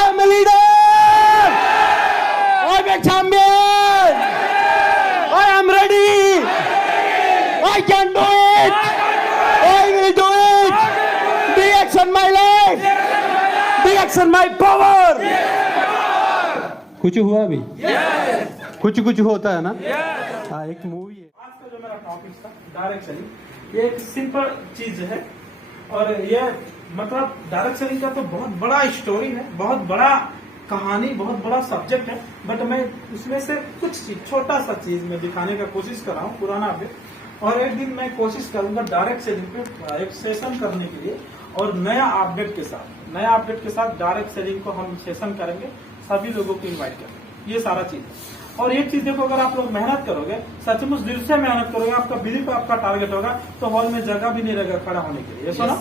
I am a leader. I am a champion. I am ready. I can do it. I will do it. DXN my life. DXN my power. कुछ हुआ भी? कुछ कुछ होता है ना? हाँ, एक मूवी है। आज का जो मेरा टॉपिक था डायरेक्ट सेलिंग, ये एक सिंपल चीज है और ये मतलब डायरेक्ट सेलिंग का तो बहुत बड़ा स्टोरी है, बहुत बड़ा कहानी, बहुत बड़ा सब्जेक्ट है। बट मैं उसमें से कुछ चीज, छोटा सा चीज मैं दिखाने का कोशिश कर रहा हूँ पुराना अपडेट। और एक दिन मैं कोशिश करूंगा डायरेक्ट सेलिंग पे एक सेशन करने के लिए और नया अपडेट के साथ डायरेक्ट सेलिंग को हम सेशन करेंगे, सभी लोगों को इन्वाइट करेंगे। ये सारा चीज है। और एक चीज देखो, अगर आप लोग मेहनत करोगे, सचमुच दिल से मेहनत करोगे, आपका बिलीफ आपका टारगेट होगा, तो हॉल में जगह भी नहीं रहेगा खड़ा होने के लिए। ये सुना?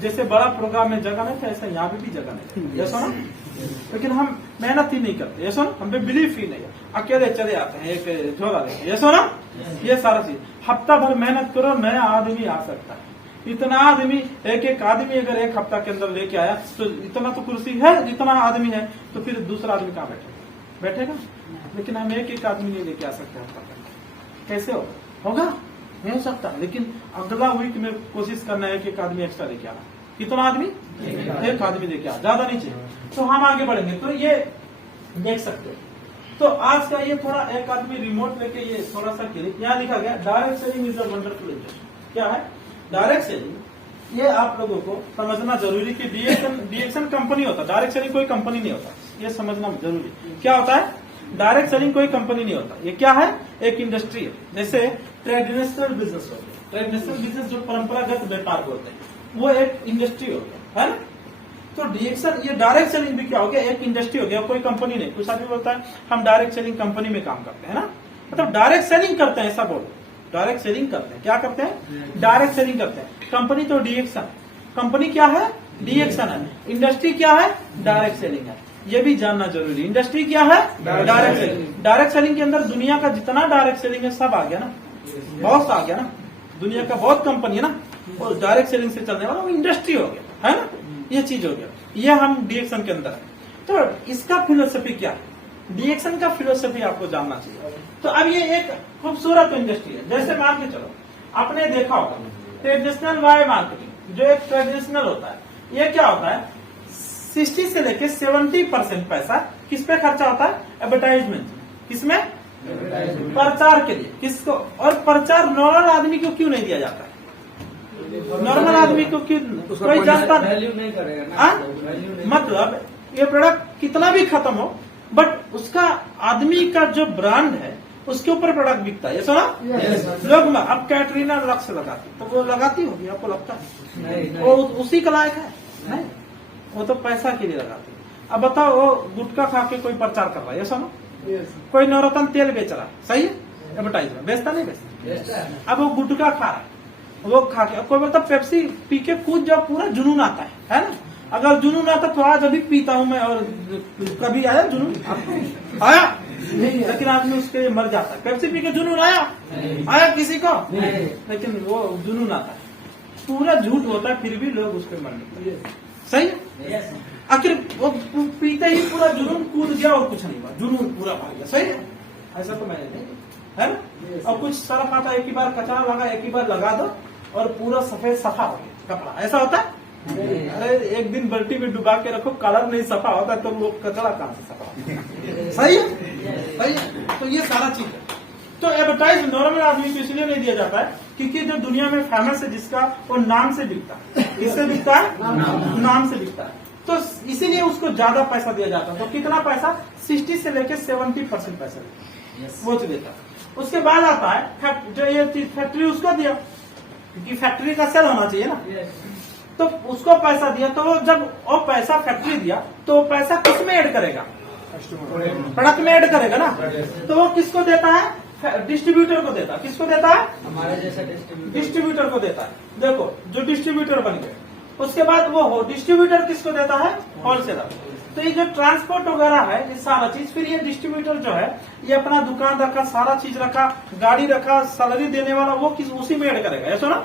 जैसे बड़ा प्रोग्राम में जगह नहीं था, ऐसा यहाँ पे भी जगह नहीं था। ये सुना? लेकिन हम मेहनत ही नहीं करते। ये सुना? हम पे बिलीफ ही नहीं है, अकेले चले आते हैं एक झोला लेके। ये सुना? ये सारा चीज हफ्ता भर मेहनत करो, नया आदमी आ सकता है। इतना आदमी, एक आदमी अगर एक हफ्ता के अंदर लेके आया तो इतना तो कुर्सी है, जितना आदमी है, तो फिर दूसरा आदमी कहाँ बैठेगा? लेकिन हम एक आदमी नहीं लेके आ सकते हफ्ता के अंदर। कैसे होगा? नहीं हो सकता। लेकिन अगला वीक में कोशिश करना है कि एक आदमी एक्स्ट्रा लेके आना। कितना आदमी? एक आदमी लेके आ, ज्यादा नहीं चाहिए। तो हम आगे बढ़ेंगे। तो ये देख सकते हो। तो आज का ये थोड़ा एक आदमी रिमोट लेके ये थोड़ा सा क्लिक यहाँ लिखा गया, direct selling is a wonderful industry. क्या है डायरेक्ट सेलिंग? ये आप लोगों को समझना जरूरी कि डीएक्सन कंपनी होता है, डायरेक्ट सेलिंग कोई कंपनी नहीं होता। ये समझना जरूरी। क्या होता है? डायरेक्ट सेलिंग कोई कंपनी नहीं होता। ये क्या है? एक इंडस्ट्री है। जैसे ट्रेडिशनल बिजनेस हो गया, ट्रेडिशनल बिजनेस जो परंपरागत व्यापार बोलते हैं, वो एक इंडस्ट्री हो गया, है ना? तो डीएक्सन, ये डायरेक्ट सेलिंग भी क्या हो गया? एक इंडस्ट्री हो गया, कोई कंपनी नहीं। कुछ आदमी बोलता है हम डायरेक्ट सेलिंग कंपनी में काम करते हैं ना, मतलब डायरेक्ट सेलिंग करते हैं, ऐसा बोलो। डायरेक्ट सेलिंग करते हैं। क्या करते हैं? डायरेक्ट सेलिंग करते हैं। कंपनी तो डीएक्सन, कंपनी क्या है? डीएक्सन है। इंडस्ट्री क्या है? डायरेक्ट सेलिंग है। ये भी जानना जरूरी। इंडस्ट्री क्या है? Direct selling. डायरेक्ट सेलिंग के अंदर दुनिया का जितना डायरेक्ट सेलिंग है सब आ गया ना, बहुत आ गया ना। दुनिया का बहुत कंपनी है ना, और डायरेक्ट सेलिंग से चलने वाला वो इंडस्ट्री हो गया, है ना? ये चीज हो गया। ये हम डीएक्सन के अंदर है। तो इसका फिलोसफी क्या है? डीएक्सन का फिलोसफी आपको जानना चाहिए। तो अब ये एक खूबसूरत इंडस्ट्री है। जैसे मान के चलो, आपने देखा होगा ट्रेडिशनल वाई मार्केटिंग, जो एक ट्रेडिशनल होता है, ये क्या होता है? 60 से लेके 70% पैसा किस पे खर्चा होता है? एडवर्टाइजमेंट। किसमें? प्रचार के लिए। किसको? और प्रचार नॉर्मल आदमी को क्यों नहीं दिया जाता है? नॉर्मल आदमी को क्यों कोई जानता वैल्यू नहीं करेगा ना? मतलब ये प्रोडक्ट कितना भी खत्म हो, बट उसका आदमी का जो ब्रांड है उसके ऊपर प्रोडक्ट बिकता है। ये सुना? लोग अब कैटरीना लक्स लगाती, तो वो लगाती होगी, आपको लगता है? वो उसी का लायक है? नहीं, वो तो पैसा के लिए लगाती है। अब बताओ, वो गुटखा खा के कोई प्रचार कर रहा है, ये सुनो? कोई नवरत्न तेल बेच रहा है, सही है? एडवर्टाइजमेंट बेचता नहीं बेचता? अब वो गुटखा खा रहा है, वो खा के कोई मतलब पेप्सी पी के कूद जाओ, पूरा जुनून आता है ना? अगर जुनून आता तो आज अभी पीता हूं मैं। और कभी आया जुनून? आया नहीं, लेकिन आदमी उसके लिए मर जाता है। पेप्सी पी के जुनून आया किसी को? लेकिन वो जुनून आता है, पूरा झूठ होता है, फिर भी लोग उस पर मरने। सही है? आखिर वो पीते ही पूरा जुनून कूद गया और कुछ नहीं हुआ, जुनून पूरा भाग गया। सही है? ऐसा तो मैंने नहीं, है ना? और कुछ सरफ आता, एक ही बार कचरा लगा, एक ही बार लगा दो और पूरा सफेद सफा हो गया कपड़ा। ऐसा होता है? अरे एक दिन बाल्टी में डुबा के रखो, कलर नहीं सफा होता तो वो कचरा कहां से सफा होता? सही है? सही है? तो ये सारा चीज है। तो एडवर्टाइज नॉर्मल आदमी को इसलिए नहीं दिया जाता है क्योंकि जो दुनिया में फेमस है जिसका, वो नाम से बिकता है। किससे बिकता है? नाम से बिकता है। तो इसीलिए उसको ज्यादा पैसा दिया जाता है। तो कितना पैसा? 60 से लेके 70% पैसा वो तो देता है। उसके बाद आता है जो ये चीज फैक्ट्री उसको दिया, क्योंकि फैक्ट्री का सेल होना चाहिए ना, तो उसको पैसा दिया। तो जब वो पैसा फैक्ट्री दिया तो वो पैसा किस में ऐड करेगा? प्रोडक्ट में ऐड करेगा ना। तो वो किसको देता है? डिस्ट्रीब्यूटर को देता है। किसको देता है? हमारे जैसा डिस्ट्रीब्यूटर को देता है। देखो, जो डिस्ट्रीब्यूटर बन गए, उसके बाद वो डिस्ट्रीब्यूटर किसको देता है? होलसेलर। तो ये जो ट्रांसपोर्ट वगैरह है, ये सारा चीज, फिर ये डिस्ट्रीब्यूटर जो है, ये अपना दुकान रखा, सारा चीज रखा, गाड़ी रखा, सैलरी देने वाला वो उसी में ऐड करेगा। ऐसा ना?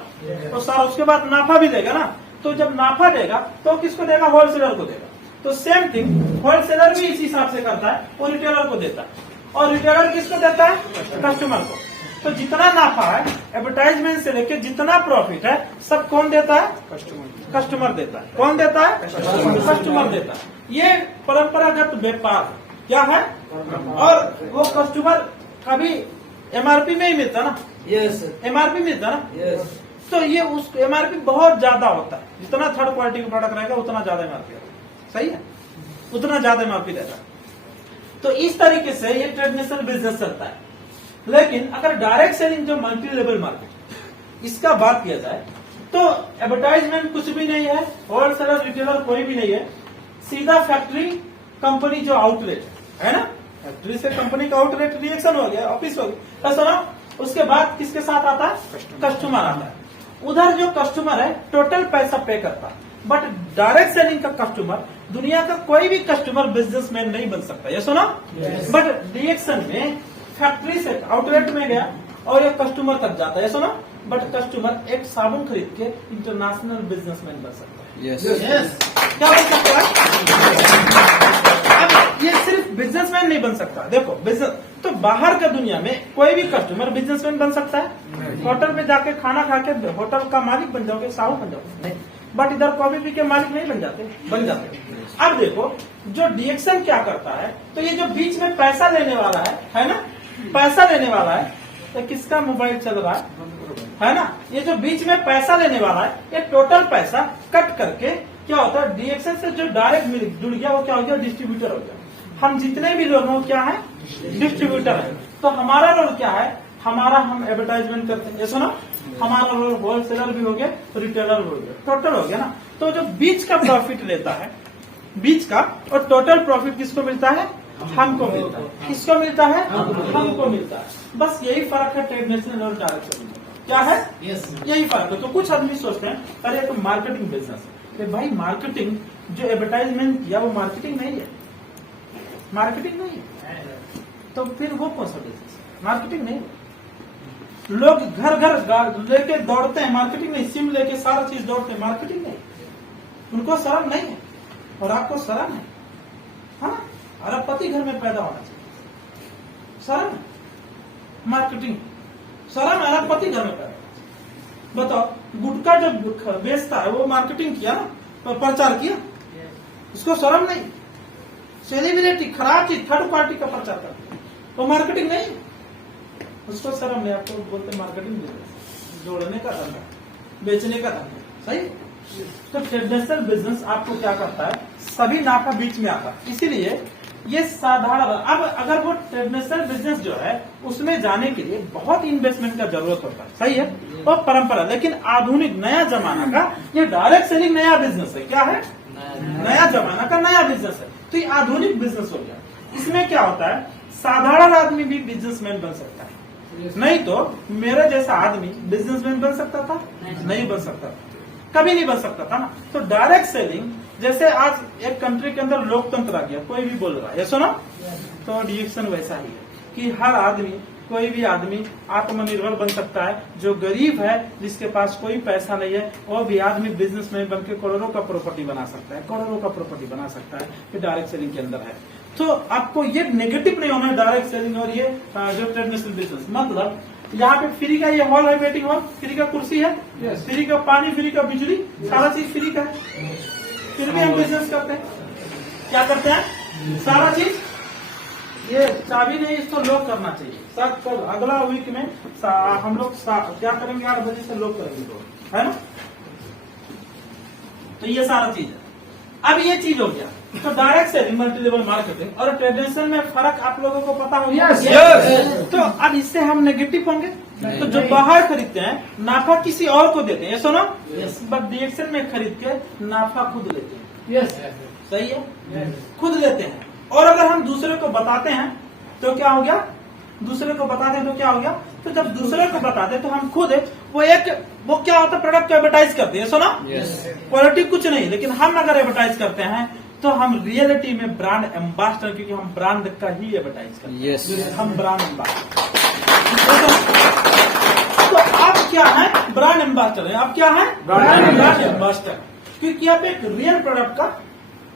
तो सारा उसके बाद नाफा भी देगा ना। तो जब नाफा देगा तो किसको देगा? होलसेलर को देगा। तो सेम थिंग होलसेलर भी इसी हिसाब से करता है, वो रिटेलर को देता है। और रिटेलर किसको देता है? कस्टमर को। तो जितना नाफा है एडवर्टाइजमेंट से लेके जितना प्रॉफिट है सब कौन देता है? कस्टमर देता है। कौन देता है? कस्टमर देता है। ये परंपरागत व्यापार क्या है? और वो कस्टमर कभी एमआरपी में ही मिलता ना, एमआरपी मिलता ना, तो ये उस एमआरपी बहुत ज्यादा होता है। जितना थर्ड क्वालिटी का प्रोडक्ट रहेगा उतना ज्यादा एमआरपी होगा, सही है, उतना ज्यादा एमआरपी रहेगा। तो इस तरीके से ये ट्रेडिशनल बिजनेस चलता है। लेकिन अगर डायरेक्ट सेलिंग जो मल्टी लेवल मार्केट, इसका बात किया जाए तो एडवर्टाइजमेंट कुछ भी नहीं है, होलसेलर रिटेलर कोई भी नहीं है, सीधा फैक्ट्री कंपनी जो आउटलेट है ना, फैक्ट्री से कंपनी का आउटलेट रिएक्शन हो गया, ऑफिस हो गया, ऐसा ना। उसके बाद किसके साथ आता है? कस्टमर आता है। उधर जो कस्टमर है टोटल पैसा पे करता है। बट डायरेक्ट सेलिंग का कस्टमर, दुनिया का कोई भी कस्टमर बिजनेसमैन नहीं बन सकता, ये सुना। बट रिएक्शन में फैक्ट्री से आउटलेट में गया और एक कस्टमर तक जाता है, सुना। बट कस्टमर एक साबुन खरीद के इंटरनेशनल बिजनेसमैन बन सकता है। क्या बन सकता है? अब ये सिर्फ बिजनेसमैन नहीं बन सकता। देखो बिजनेस तो बाहर का दुनिया में कोई भी कस्टमर बिजनेसमैन बन सकता है। होटल में जाके खाना खा के होटल का मालिक बन जाओगे, साहू बन जाओगे, नहीं। बट इधर कॉफी पी के मालिक नहीं बन जाते, बन जाते। अब देखो जो डिएक्शन क्या करता है, तो ये जो बीच में पैसा लेने वाला है ना, पैसा लेने वाला है, तो किसका मोबाइल चल रहा है ना, ये जो बीच में पैसा लेने वाला है, ये टोटल पैसा कट करके क्या होता है, डिएक्शन से जो डायरेक्ट जुड़ गया वो क्या हो गया? डिस्ट्रीब्यूटर हो गया। हम जितने भी लोग हैं क्या है? डिस्ट्रीब्यूटर है। तो हमारा रोल क्या है? हम एडवर्टाइजमेंट करते हैं, ये सुनो, हमारा रोल होलसेलर भी हो गया, रिटेलर भी हो गया, टोटल हो गया ना। तो जो बीच का प्रॉफिट लेता है, बीच का, और टोटल प्रॉफिट किसको मिलता है? हमको मिलता है। किसको मिलता है? हमको मिलता है। बस यही फर्क है ट्रेडिशनल और डायरेक्ट सेलिंग। क्या है? यही फर्क है। तो कुछ आदमी सोचते हैं अरे तो मार्केटिंग बिजनेस है। भाई मार्केटिंग जो एडवर्टाइजमेंट किया वो मार्केटिंग नहीं है, मार्केटिंग नहीं है। तो फिर वो कौन सा बिजनेस? मार्केटिंग नहीं है। लोग घर घर लेके दौड़ते हैं, मार्केटिंग नहीं। सिम लेके सारा चीज दौड़ते हैं, मार्केटिंग नहीं। उनको शर्म नहीं है और आपको शर्म है, हाँ। अरबपति घर में पैदा होना चाहिए, शर्म है। मार्केटिंग शर्म है, अरबपति घर में पैदा। बताओ गुटखा जो बेचता है वो मार्केटिंग किया ना, प्रचार किया, उसको शर्म नहीं। सेलिब्रिटी खराब चीज थर्ड पार्टी का प्रचार करता है, वो मार्केटिंग नहीं, उसको शर्म नहीं। आपको बोलते मार्केटिंग बिजनेस, जोड़ने का धंधा, बेचने का धंधा, सही। तो ट्रेडिशनल बिजनेस आपको क्या करता है? सभी नाफा बीच में आता है। इसीलिए ये साधारण। अब अगर वो ट्रेडिशनल बिजनेस जो है उसमें जाने के लिए बहुत इन्वेस्टमेंट का जरूरत होता है, सही है, और परंपरा। लेकिन आधुनिक नया जमाना का ये डायरेक्ट सेलिंग नया बिजनेस है। क्या है? नया जमाना का नया बिजनेस है। तो ये आधुनिक बिजनेस हो गया। इसमें क्या होता है? साधारण आदमी भी बिजनेसमैन बन सकता है, नहीं तो मेरे जैसा आदमी बिजनेसमैन बन सकता था? नहीं बन सकता था, कभी नहीं बन सकता था ना। तो डायरेक्ट सेलिंग, जैसे आज एक कंट्री के अंदर लोकतंत्र आ गया, कोई भी बोल रहा है, ये सुनो, तो डिएक्शन वैसा ही है कि हर आदमी, कोई भी आदमी आत्मनिर्भर बन सकता है। जो गरीब है, जिसके पास कोई पैसा नहीं है, वो भी आदमी बिजनेसमैन बन के करोड़ों का प्रॉपर्टी बना सकता है, करोड़ों का प्रॉपर्टी बना सकता है। ये डायरेक्ट सेलिंग के अंदर है। तो आपको ये नेगेटिव नहीं होना है डायरेक्ट सेलिंग और ये जो ट्रेडिशनल बिजनेस। मतलब यहाँ पे फ्री का ये हॉल है, वेटिंग हॉल, फ्री का कुर्सी है, फ्री का पानी, फ्री का बिजली, सारा चीज फ्री का है, फिर भी हम बिजनेस करते हैं। क्या करते हैं? सारा चीज। ये चाबी नहीं, इसको लॉक करना चाहिए। सर कल अगला वीक में हम लोग क्या करेंगे? 8 बजे से लॉक करेंगे, तो है ना। तो ये सारा चीज है। अब ये चीज हो गया। तो direct selling, multi level marketing और ट्रेडिशनल में फर्क आप लोगों को पता होगा। तो अब इससे हम नेगेटिव होंगे। तो जो बाहर खरीदते हैं नाफा किसी और को देते हैं, ये सुनो, बट डिएक्शन में खरीद के नाफा खुद लेते हैं। सही है, खुद लेते हैं। और अगर हम दूसरे को बताते हैं तो क्या हो गया? दूसरे को बताते हैं तो क्या हो गया? तो जब दूसरे को बताते तो हम खुद वो क्या होता है? प्रोडक्ट को एडवर्टाइज करते हैं, सुना, क्वालिटी कुछ नहीं। लेकिन हम अगर एडवर्टाइज करते हैं तो हम रियलिटी में ब्रांड एम्बेसडर, क्योंकि हम ब्रांड का ही एडवर्टाइज करते हैं। हम ब्रांड एम्बेसडर। तो आप क्या है? ब्रांड एम्बेसडर है। आप क्या है? Brand ambassador. क्योंकि आप एक रियल प्रोडक्ट का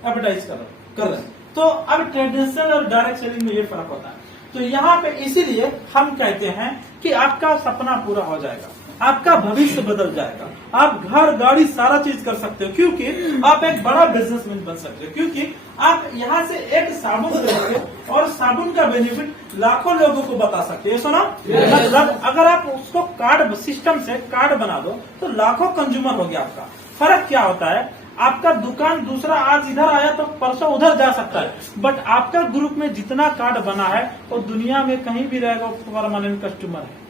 एडवर्टाइज कर रहे हैं। तो अब ट्रेडिशनल और डायरेक्ट सेलिंग में ये फर्क होता है। तो यहाँ पे इसीलिए हम कहते हैं कि आपका सपना पूरा हो जाएगा, आपका भविष्य बदल जाएगा, आप घर गाड़ी सारा चीज कर सकते हो, क्योंकि आप एक बड़ा बिजनेसमैन बन सकते हो, क्योंकि आप यहाँ से एक साबुन खरीदोगे और साबुन का बेनिफिट लाखों लोगों को बता सकते हो। सुनो, मतलब अगर आप उसको कार्ड सिस्टम से कार्ड बना दो तो लाखों कंज्यूमर हो गया आपका। फर्क क्या होता है, आपका दुकान दूसरा आज इधर आया तो परसों उधर जा सकता है, बट आपका ग्रुप में जितना कार्ड बना है वो दुनिया में कहीं भी रहेगा, परमानेंट कस्टमर है।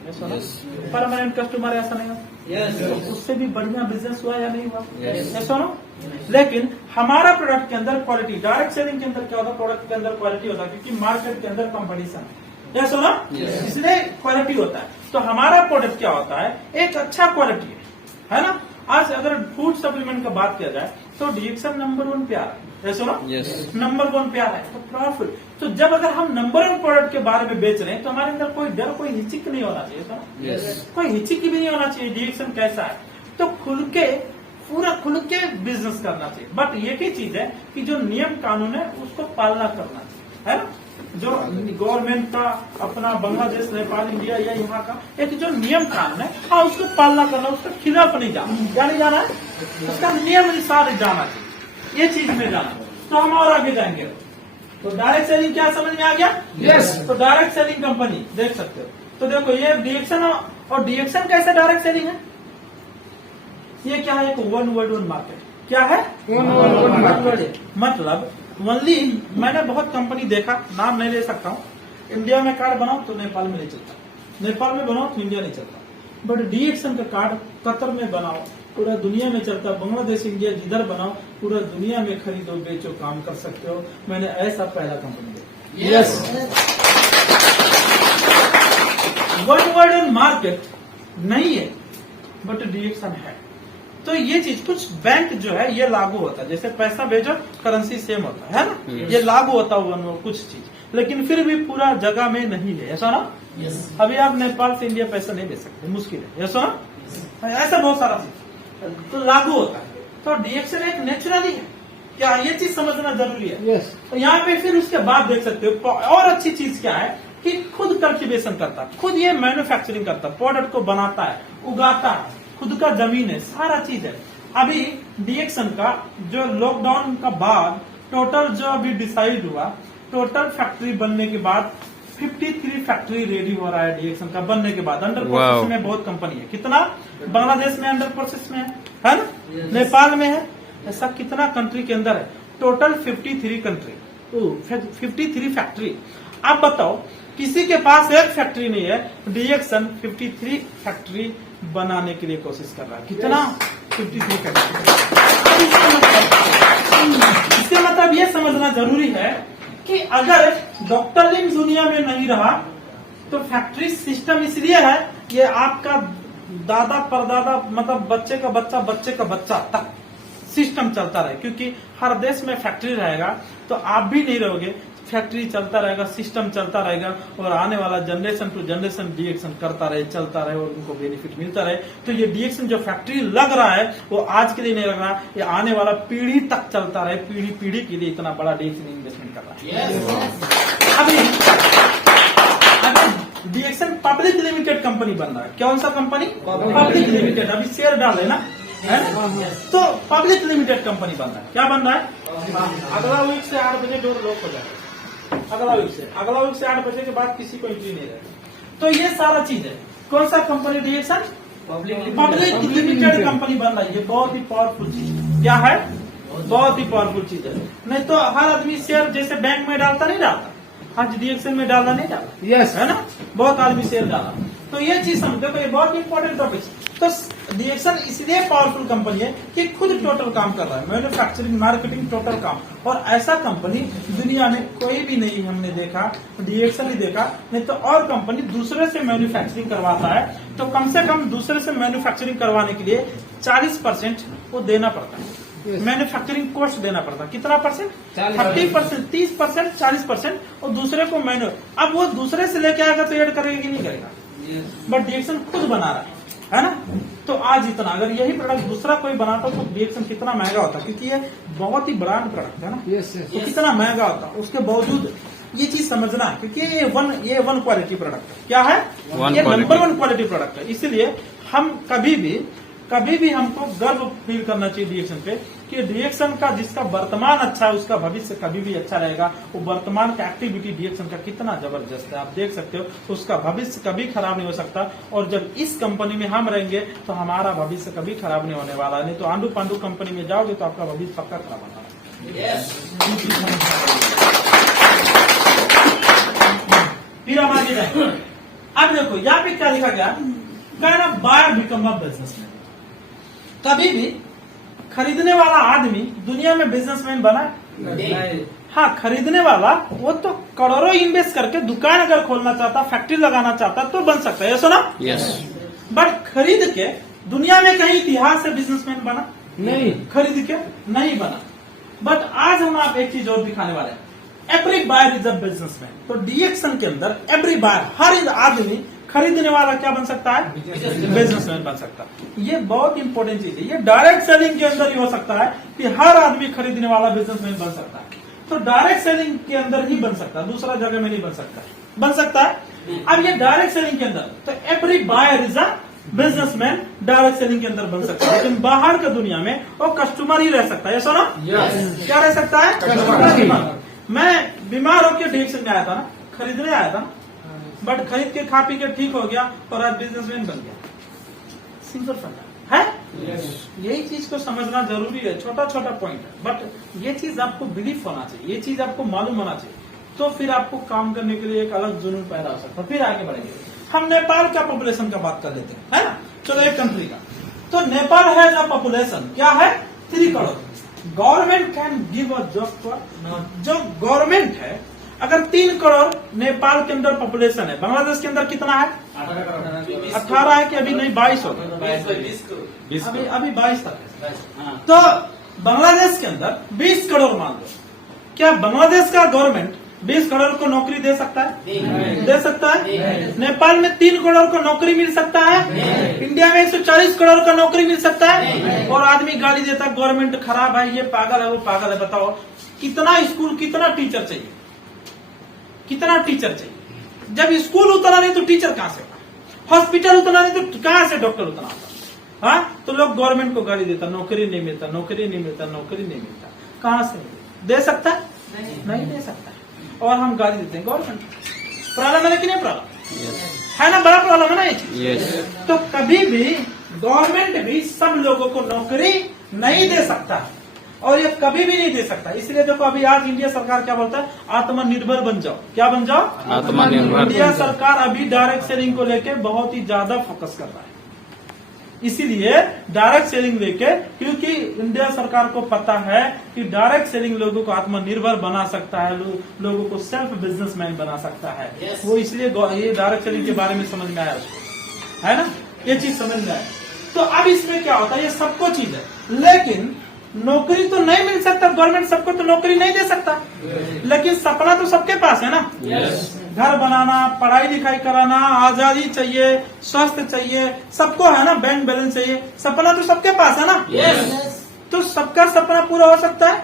परमानेंट कस्टमर ऐसा नहीं होता, तो उससे भी बढ़िया बिजनेस हुआ या नहीं हुआ, सुनो। लेकिन हमारा प्रोडक्ट के अंदर क्वालिटी, डायरेक्ट सेलिंग के अंदर क्या होता है, प्रोडक्ट के अंदर क्वालिटी होता है, क्योंकि मार्केट के अंदर कंपटीशन है, सुनो, इसलिए क्वालिटी होता है। तो हमारा प्रोडक्ट क्या होता है, एक अच्छा क्वालिटी है ना। आज अगर फूड सप्लीमेंट का बात किया जाए तो डीएक्सन नंबर 1 पे आ रहा है, सुनो, नंबर 1 पे आ रहा है, तो प्रॉफिट। तो जब अगर हम नंबर 1 प्रोडक्ट के बारे में बेच रहे हैं तो हमारे अंदर कोई डर, कोई हिचक नहीं होना चाहिए, सुनो, कोई हिचक भी नहीं होना चाहिए। डीएक्सन कैसा है, तो खुल के पूरा खुल के बिजनेस करना चाहिए, बट एक ही चीज है कि जो नियम कानून है उसको पालना करना चाहिए, है ना। जो गवर्नमेंट का अपना बांग्लादेश, नेपाल, इंडिया या यहाँ का एक जो नियम कानून है, हाँ उसको पालना करना, उसके खिलाफ नहीं जाना। क्या नहीं जाना है, उसका नियम अनुसार जाना चाहिए, ये चीज में जाना। तो हम और आगे जाएंगे। तो डायरेक्ट सेलिंग क्या समझ में आ गया? यस। तो डायरेक्ट सेलिंग कंपनी देख सकते हो। तो देखो ये डीएक्सन, और डीएक्सन कैसे डायरेक्ट सेलिंग है, ये क्या है, एक वन वर्ड वन मार्केट। क्या है, वन वर्ड, मतलब ओनली। मैंने बहुत कंपनी देखा, नाम नहीं ले सकता हूँ, इंडिया में कार्ड बनाओ तो नेपाल में नहीं चलता, नेपाल में बनाओ तो इंडिया नहीं चलता, बट डीएक्सन का कार्ड कतर में बनाओ पूरा दुनिया में चलता, बांग्लादेश, इंडिया जिधर बनाओ पूरा दुनिया में खरीदो बेचो काम कर सकते हो। मैंने ऐसा पहला कंपनी देखा। यस। वन वर्ड मार्केट नहीं है बट डीएक्सन है। तो ये चीज कुछ बैंक जो है ये लागू होता है, जैसे पैसा भेजो करेंसी सेम होता है ना, ये लागू होता है कुछ चीज, लेकिन फिर भी पूरा जगह में नहीं है, ऐसा ना। अभी आप नेपाल से इंडिया पैसा नहीं भेज सकते, मुश्किल है, ऐसा ना। ऐसा बहुत सारा चीज तो लागू होता है। तो डीएक्सन एक नेचुरली है, क्या ये चीज समझना जरूरी है। यस। तो यहाँ पे फिर उसके बाद देख सकते हो और अच्छी चीज क्या है कि खुद कल्टिवेशन करता है, खुद ये मैन्युफैक्चरिंग करता है, प्रोडक्ट को बनाता है, उगाता है, खुद का जमीन है, सारा चीज है। अभी डीएक्सन का जो लॉकडाउन का बाद टोटल जो अभी डिसाइड हुआ, टोटल फैक्ट्री बनने के बाद 53 फैक्ट्री रेडी हो रहा है डीएक्सन का बनने के बाद। अंडर प्रोसेस में बहुत कंपनी है, कितना बांग्लादेश में अंडर प्रोसेस में है ना, नेपाल में है, ऐसा कितना कंट्री के अंदर है, टोटल 53 कंट्री, 53 फैक्ट्री। आप बताओ किसी के पास एक फैक्ट्री नहीं है, डीएक्सन 53 फैक्ट्री बनाने के लिए कोशिश कर रहा है, कितना 53 फैक्ट्री। इससे मतलब ये समझना जरूरी है कि अगर डॉक्टर लिम दुनिया में नहीं रहा तो फैक्ट्री सिस्टम इसलिए है, ये आपका दादा परदादा मतलब बच्चे का बच्चा तक सिस्टम चलता रहे, क्योंकि हर देश में फैक्ट्री रहेगा तो आप भी नहीं रहोगे, फैक्ट्री चलता रहेगा, सिस्टम चलता रहेगा, और आने वाला जनरेशन टू जनरेशन डीएक्सन करता रहे, चलता रहे, और उनको बेनिफिट मिलता रहे। तो ये डीएक्सन जो फैक्ट्री लग रहा है वो आज के लिए नहीं लग रहा, ये आने वाला पीढ़ी तक चलता रहे, पीढ़ी के लिए इतना बड़ा डीएक्सन इन्वेस्टमेंट कर रहा है। अभी डीएक्सन पब्लिक लिमिटेड कंपनी बन रहा है। कौन सा कंपनी? Public limited. अभी शेयर डाले ना, है तो पब्लिक लिमिटेड कंपनी बन रहा है। क्या बन रहा है? अगला वीक से 8 बजे डोर लॉक हो जाएगा, अगला वीक से 8 बजे के बाद किसी को एंट्री नहीं रहेगा। तो ये सारा चीज है। कौन सा कंपनी? डीएक्सन पब्लिक लिमिटेड कंपनी बन रही है। बहुत ही पावरफुल चीज। क्या है? बहुत ही पावरफुल चीज है। नहीं तो हर आदमी शेयर जैसे बैंक में डालता नहीं डालता, आज डीएक्सन में डालना नहीं डाला, यस, है ना, बहुत आदमी शेयर डाला। तो ये चीज समझो, तो ये बहुत इंपॉर्टेंट टॉपिक। तो डीएक्सन इसलिए पावरफुल कंपनी है कि खुद टोटल काम कर रहा है, मैन्युफैक्चरिंग, मार्केटिंग, टोटल काम। और ऐसा कंपनी दुनिया में कोई भी नहीं हमने देखा, डीएक्सन ही देखा। नहीं तो और कंपनी दूसरे से मैन्युफैक्चरिंग करवाता है तो कम से कम दूसरे से मैन्युफैक्चरिंग करवाने के लिए 40% वो देना पड़ता है, मैन्युफैक्चरिंग कॉस्ट देना पड़ता है। कितना परसेंट? 30%, 30%, 40%। और दूसरे को अब वो दूसरे से लेके आएगा तो ऐड करेगा कि नहीं करेगा, बट डीएक्सन खुद बना रहा है। है ना। तो आज इतना, अगर यही प्रोडक्ट दूसरा कोई बनाता तो रिएक्शन कितना महंगा होता, क्योंकि ये बहुत ही ब्रांड प्रोडक्ट है ना। तो कितना महंगा होता, उसके बावजूद ये चीज समझना है, क्योंकि ये वन क्वालिटी प्रोडक्ट है। क्या है? ये नंबर 1 क्वालिटी प्रोडक्ट है। इसीलिए हम कभी भी हमको गर्व फील करना चाहिए रिएक्शन पे, कि रिएक्शन का जिसका वर्तमान अच्छा है उसका भविष्य कभी भी अच्छा रहेगा। वो वर्तमान का एक्टिविटी रिएक्शन का कितना जबरदस्त है, आप देख सकते हो। तो उसका भविष्य कभी खराब नहीं हो सकता। और जब इस कंपनी में हम रहेंगे तो हमारा भविष्य कभी खराब नहीं होने वाला। नहीं तो आंडू पांडू कंपनी में जाओगे तो आपका भविष्य पक्का खराब होने वाला है। फिर हम आगे जाएंगे। अब देखो यहाँ पे क्या लिखा गया, कहना बायर बिकम अ बिजनेसमैन। कभी भी खरीदने वाला आदमी दुनिया में बिजनेसमैन बना नहीं। हाँ, खरीदने वाला वो तो करोड़ों इन्वेस्ट करके दुकान अगर खोलना चाहता, फैक्ट्री लगाना चाहता तो बन सकता है, सुना। बट खरीद के दुनिया में कहीं इतिहास से बिजनेसमैन बना नहीं, खरीद के नहीं बना। बट आज हम आप एक चीज और दिखाने वाले हैं, every buyer is a businessman. तो डीएक्शन के अंदर एवरी बायर, हर आदमी खरीदने वाला क्या बन सकता है? बिजनेसमैन बन सकता है। ये बहुत इंपॉर्टेंट चीज है। ये डायरेक्ट सेलिंग के अंदर ही हो सकता है कि हर आदमी खरीदने वाला बिजनेसमैन बन सकता है। तो डायरेक्ट सेलिंग के अंदर ही बन सकता है, दूसरा जगह में नहीं बन सकता। बन सकता है। अब ये डायरेक्ट सेलिंग के अंदर, तो every buyer is a businessman direct selling के अंदर बन सकता है। लेकिन बाहर के दुनिया में वो कस्टमर ही रह सकता है, सुनो। क्या रह सकता है? कस्टमर। मैं बीमार होकर डीएक्शन में आया था ना, खरीदने आया था ना, बट खरीद के खा पी के ठीक हो गया और आज बिजनेसमैन बन गया। सिंपल फंडा है। यही चीज को समझना जरूरी है। छोटा छोटा पॉइंट है, बट ये चीज आपको बिलीफ होना चाहिए, ये चीज आपको मालूम होना चाहिए। तो फिर आपको काम करने के लिए एक अलग जुनून पैदा हो सकता है। फिर आगे बढ़ेंगे। हम नेपाल का पॉपुलेशन का बात कर लेते हैं, है ना। चलो एक कंट्री का, तो नेपाल है जो पॉपुलेशन क्या है? 3 crore. Government can give a job for, जो गवर्नमेंट है, अगर 3 करोड़ नेपाल के अंदर पॉपुलेशन है, बांग्लादेश के अंदर कितना है? 18 है कि अभी नहीं 22 हो गया, अभी 22 तक है। तो बांग्लादेश के अंदर 20 करोड़ मान लो, क्या बांग्लादेश का गवर्नमेंट 20 करोड़ को नौकरी दे सकता है? दे सकता है। नेपाल में 3 करोड़ को नौकरी मिल सकता है। इंडिया में 140 करोड़ का नौकरी मिल सकता है। और आदमी गाली देता है गवर्नमेंट खराब है, ये पागल है, वो पागल है। बताओ कितना स्कूल, कितना टीचर चाहिए? कितना टीचर चाहिए? जब स्कूल उतना नहीं तो टीचर कहां से? हॉस्पिटल उतना नहीं तो कहां से डॉक्टर उतना होता? हाँ, तो लोग गवर्नमेंट को गाली देता, नौकरी नहीं मिलता, नौकरी नहीं मिलता, नौकरी नहीं मिलता। कहां से दे सकता है? नहीं दे सकता है। और हम गाली देते हैं गवर्नमेंट। प्रॉब्लम है कि नहीं? प्रॉब्लम है ना, बड़ा प्रॉब्लम है ना ये। तो कभी भी गवर्नमेंट भी सब लोगों को नौकरी नहीं दे सकता, और ये कभी भी नहीं दे सकता। इसलिए देखो अभी आज इंडिया सरकार क्या बोलता है? आत्मनिर्भर बन जाओ। क्या बन जाओ? आत्मनिर्भर। इंडिया सरकार अभी डायरेक्ट सेलिंग को लेके बहुत ही ज्यादा फोकस कर रहा है। इसीलिए डायरेक्ट सेलिंग लेके, क्योंकि इंडिया सरकार को पता है कि डायरेक्ट सेलिंग लोगों को आत्मनिर्भर बना सकता है, लोगों को सेल्फ बिजनेसमैन बना सकता है। वो इसलिए ये डायरेक्ट सेलिंग के बारे में समझ में आया उसको, है ना, ये चीज समझ में आया। तो अब इसमें क्या होता है? ये सबको चीज है, लेकिन नौकरी तो नहीं मिल सकता। गवर्नमेंट सबको तो नौकरी नहीं दे सकता, लेकिन सपना तो सबके पास है ना। घर बनाना, पढ़ाई लिखाई कराना, आजादी चाहिए, स्वास्थ्य चाहिए, सबको है ना, बैंक बैलेंस चाहिए। सपना तो सबके पास है ना। तो सबका सपना पूरा हो सकता है?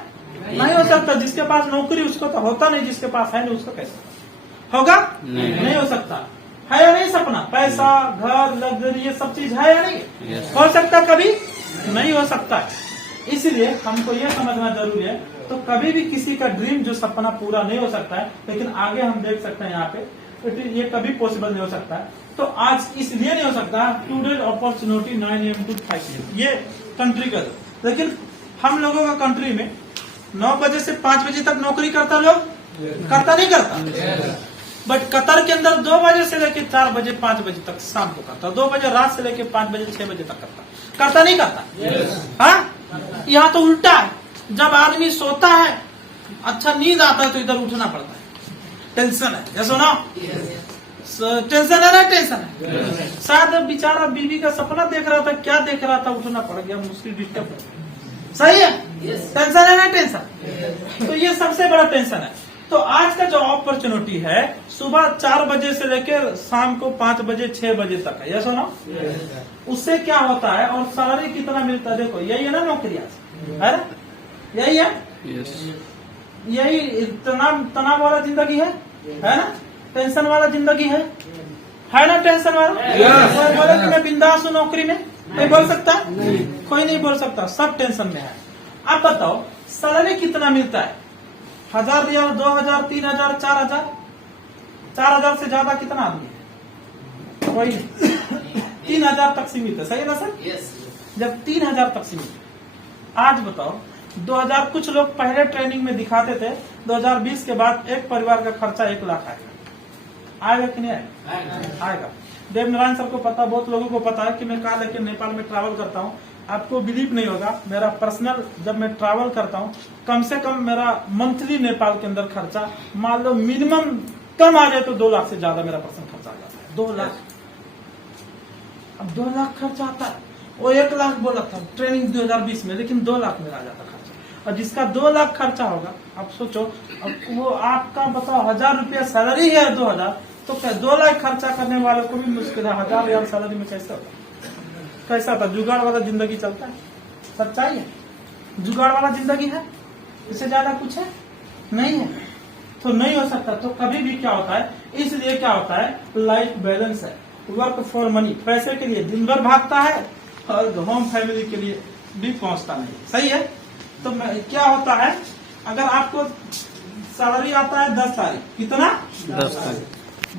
नहीं हो सकता। जिसके पास नौकरी उसको तो होता नहीं, जिसके पास है नहीं उसको कैसे होगा? नहीं हो सकता। है या नहीं सपना? पैसा, घर, लग्जरी, ये सब चीज है या नहीं? हो सकता? कभी नहीं हो सकता है। इसलिए हमको ये समझना जरूरी है। तो कभी भी किसी का ड्रीम, जो सपना पूरा नहीं हो सकता है, लेकिन आगे हम देख सकते हैं यहाँ पे, तो ये कभी पॉसिबल नहीं हो सकता है। तो आज इसलिए नहीं हो सकता, today opportunity 9 AM to 5 PM, ये कंट्री का। लेकिन हम लोगों का कंट्री में 9 बजे से 5 बजे तक नौकरी करता लोग करता नहीं करता। बट कतर के अंदर 2 बजे से लेकर 4 बजे 5 बजे तक शाम को करता, 2 बजे रात से लेकर 5 बजे 6 बजे तक करता नहीं करता। हाँ, यहाँ तो उल्टा है। जब आदमी सोता है, अच्छा नींद आता है, तो इधर उठना पड़ता है। टेंशन है, ये सुनो, टेंशन है ना, टेंशन है। शायद बेचारा बीवी का सपना देख रहा था, क्या देख रहा था, उठना पड़ गया, मुश्किल डिस्टर्ब है। सही है? टेंशन है ना, टेंशन। तो ये सबसे बड़ा टेंशन है। तो आज का जो अपॉर्चुनिटी है सुबह 4 बजे से लेकर शाम को 5 बजे 6 बजे तक है, ये सुनो। उससे क्या होता है और सैलरी कितना मिलता है, देखो यही है ना नौकरी आज, है ना? यही है, यही तनाव वाला जिंदगी है ना? टेंशन वाला जिंदगी है ना? टेंशन वाला कोई बोले कि मैं बिंदास हूँ नौकरी में, कोई बोल सकता है? कोई नहीं बोल सकता, सब टेंशन में है। अब बताओ सैलरी कितना मिलता है? 1000 दिया, 2000, 3000, 4000, 4000 से ज्यादा कितना आदमी है? कोई नहीं। 3000 तक सीमित है, सही है ना सर? जब 3000 तक सीमित है, आज बताओ 2000, कुछ लोग पहले ट्रेनिंग में दिखाते थे 2020 के बाद एक परिवार का खर्चा 1 लाख आएगा कि नहीं आएगा? देवनारायण सर को पता, बहुत लोगों को पता है कि मैं कहा लेकिन नेपाल में ट्रैवल करता हूँ। आपको बिलीव नहीं होगा, मेरा पर्सनल जब मैं ट्रैवल करता हूँ कम से कम मेरा मंथली नेपाल के अंदर खर्चा मान लो मिनिमम कम आ जाए तो 2 लाख से ज्यादा मेरा पर्सनल खर्चा आ जाता है। 2 लाख, अब 2 लाख खर्चा आता है। वो 1 लाख बोला था ट्रेनिंग 2020 में, लेकिन 2 लाख मेरा आ जाता खर्चा। और जिसका 2 लाख खर्चा होगा, आप सोचो, अब वो आपका बताओ 1000 रुपया सैलरी है, 2000, तो क्या 2 लाख खर्चा करने वालों को भी मुश्किल है। 1000 सैलरी में कैसे होता? कैसा होता? जुगाड़ वाला जिंदगी चलता है, सच्चाई है, जुगाड़ वाला जिंदगी है, इससे ज्यादा कुछ है नहीं है, तो नहीं हो सकता। तो कभी भी क्या होता है, इसलिए क्या होता है, लाइफ बैलेंस है। वर्क फॉर मनी, पैसे के लिए दिन भर भागता है और होम फैमिली के लिए भी पहुंचता नहीं, सही है? तो क्या होता है, अगर आपको सैलरी आता है 10 तारीख, कितना?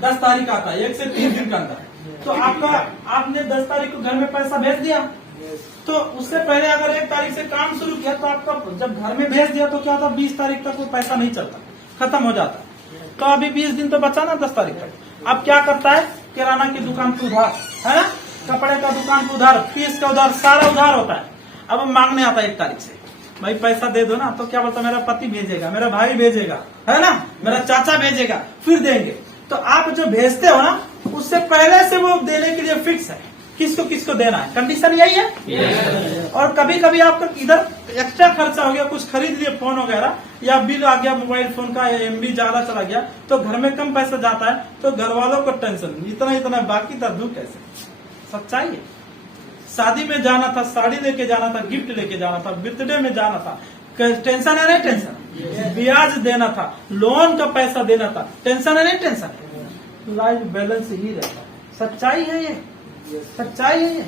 10 तारीख आता है, 1 से 3 दिन का अंदर, तो आपने 10 तारीख को घर में पैसा भेज दिया, तो उससे पहले अगर 1 तारीख से काम शुरू किया तो आपका जब घर में भेज दिया तो क्या होता, 20 तारीख तक वो पैसा नहीं चलता, खत्म हो जाता। तो अभी 20 दिन तो बचा ना 10 तारीख तक। अब क्या करता है, किराना की दुकान को उधार, है ना, कपड़े का दुकान को उधार, फीस का उधार, सारा उधार होता है। अब मांगने आता है 1 तारीख से, भाई पैसा दे दो ना, तो क्या बोलता, मेरा पति भेजेगा, मेरा भाई भेजेगा, है ना, मेरा चाचा भेजेगा, फिर देंगे। तो आप जो भेजते हो ना, उससे पहले से वो देने के लिए फिक्स है, किसको किसको देना है, कंडीशन यही है। और कभी कभी आपका इधर एक्स्ट्रा खर्चा हो गया, कुछ खरीद लिए फोन वगैरह, या बिल आ गया मोबाइल फोन का, MB ज्यादा चला गया, तो घर में कम पैसा जाता है, तो घर वालों को टेंशन, इतना बाकी था, दूं कैसे? सच्चाई है। शादी में जाना था, साड़ी लेके जाना था, गिफ्ट लेके जाना था, बर्थडे में जाना था, टेंशन है नहीं टेंशन? ब्याज देना था, लोन का पैसा देना था, टेंशन है नहीं टेंशन? लाइफ बैलेंस ही रहता है, सच्चाई है ये, सच्चाई है ये,